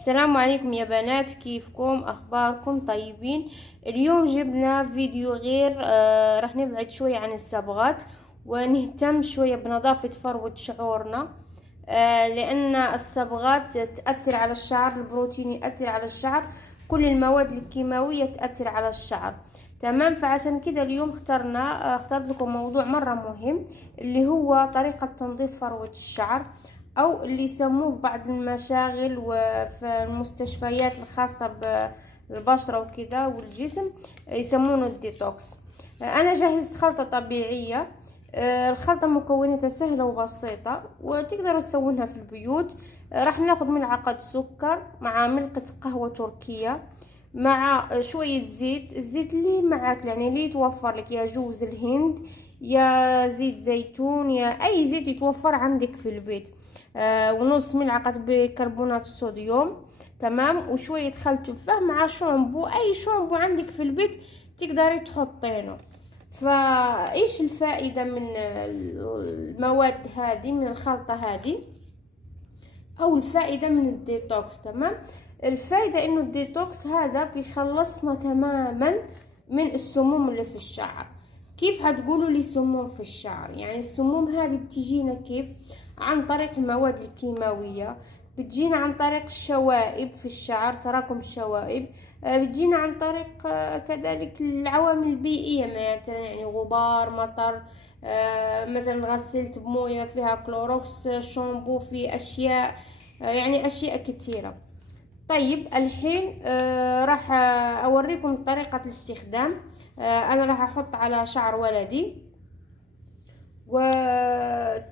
السلام عليكم يا بنات، كيفكم؟ اخباركم طيبين؟ اليوم جبنا فيديو غير. راح نبعد شوية عن الصبغات ونهتم شوية بنظافة فروة شعورنا. لان الصبغات تأثر على الشعر، البروتين يأثر على الشعر، كل المواد الكيماوية تأثر على الشعر. تمام. فعشان كده اليوم اخترت لكم موضوع مرة مهم، اللي هو طريقة تنظيف فروة الشعر، او اللي يسموه في بعض المشاغل وفي المستشفيات الخاصة بالبشرة وكذا والجسم يسمونه الديتوكس. انا جهزت خلطة طبيعية. الخلطة مكوناتها سهلة وبسيطة وتقدروا تسوونها في البيوت. راح ناخد ملعقة سكر مع ملعقة قهوة تركية مع شوية زيت، الزيت اللي معاك، يعني اللي يتوفر لك، يا جوز الهند يا زيت زيتون يا اي زيت يتوفر عندك في البيت. ونص ملعقة بيكربونات الصوديوم. تمام. وشوية خل تفاح مع شامبو، اي شامبو عندك في البيت تقدري تحطينه. فايش الفائدة من المواد هذه، من الخلطة هذه، او الفائدة من الديتوكس؟ تمام. الفائدة انه الديتوكس هذا بيخلصنا تماما من السموم اللي في الشعر. كيف هتقولوا لي سموم في الشعر؟ يعني السموم هذه بتجينا كيف؟ عن طريق المواد الكيماوية، بتجينا عن طريق الشوائب في الشعر، تراكم الشوائب. بتجينا عن طريق كذلك العوامل البيئية، مثلا يعني غبار، مطر، مثلا غسلت بموية فيها كلوروكس، شامبو فيه أشياء، يعني أشياء كثيرة. طيب الحين راح أوريكم طريقة الاستخدام. أنا راح أحط على شعر ولدي، وعشان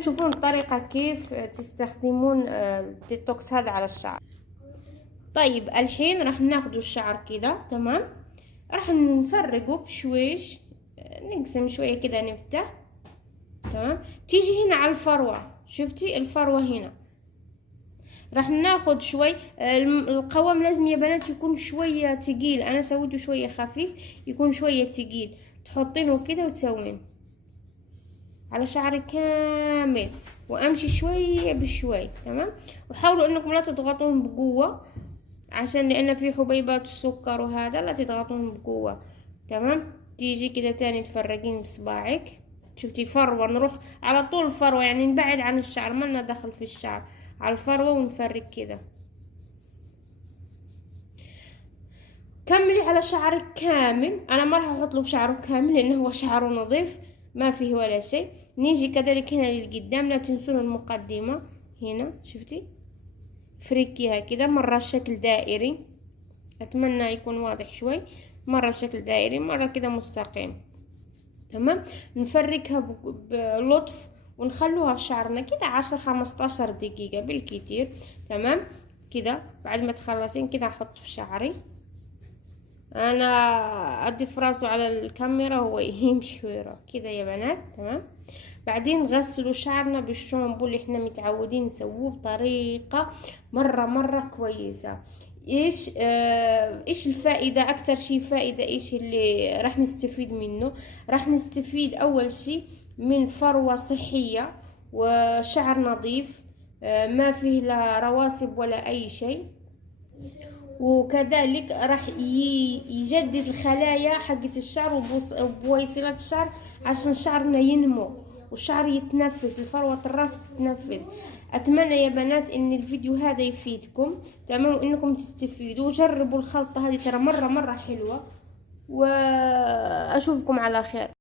تشوفون الطريقة كيف تستخدمون الديتوكس هذا على الشعر. طيب الحين راح ناخدوا الشعر كده. تمام. راح نفرقه بشويش، نقسم شوية كده نبتة. تمام. تيجي هنا على الفروة، شفتي الفروة هنا؟ راح ناخد شوي. القوام لازم يا بنات يكون شوية تقيل، انا سويته شوية خفيف، يكون شوية تقيل. تحطينه كده وتسوين على شعري كامل، وامشي شوية بشوي. تمام. وحاولوا انكم لا تضغطون بقوة، عشان لان في حبيبات السكر وهذا، لا تضغطون بقوة. تمام. تيجي كده تاني تفرقين بصباعك. شفتي فروة، نروح على طول الفروة، يعني نبعد عن الشعر، ما لنا دخل في الشعر، على الفروة ونفرق كده. كملي على شعرك كامل. انا ما راح احط له شعره كامل لانه هو شعره نظيف ما فيه ولا شيء. نيجي كذلك هنا للقدام، لا تنسون المقدمة هنا، شفتي؟ فريكيها كده مرة شكل دائري، اتمنى يكون واضح شوي. مرة بشكل دائري، مرة كده مستقيم. تمام. نفركها بلطف ونخلوها في شعرنا كده 10-15 دقيقة بالكتير. تمام. كده بعد ما تخلصين كده احط في شعري. انا اضيف راسه على الكاميرا هو يمشي ورا كده يا بنات. تمام. بعدين نغسلوا شعرنا بالشامبو اللي احنا متعودين نسووه بطريقة مرة كويسة. ايش الفائدة؟ اكتر شي فائدة ايش اللي راح نستفيد منه؟ راح نستفيد اول شي من فروة صحية وشعر نظيف، ما فيه لا رواسب ولا اي شيء. وكذلك راح يجدد الخلايا حقت الشعر وبويصلات الشعر، عشان شعرنا ينمو والشعر يتنفس، الفروة الراس تتنفس. اتمنى يا بنات ان الفيديو هذا يفيدكم. تمام. انكم تستفيدوا، جربوا الخلطة هذه، ترى مرة حلوة، واشوفكم على خير.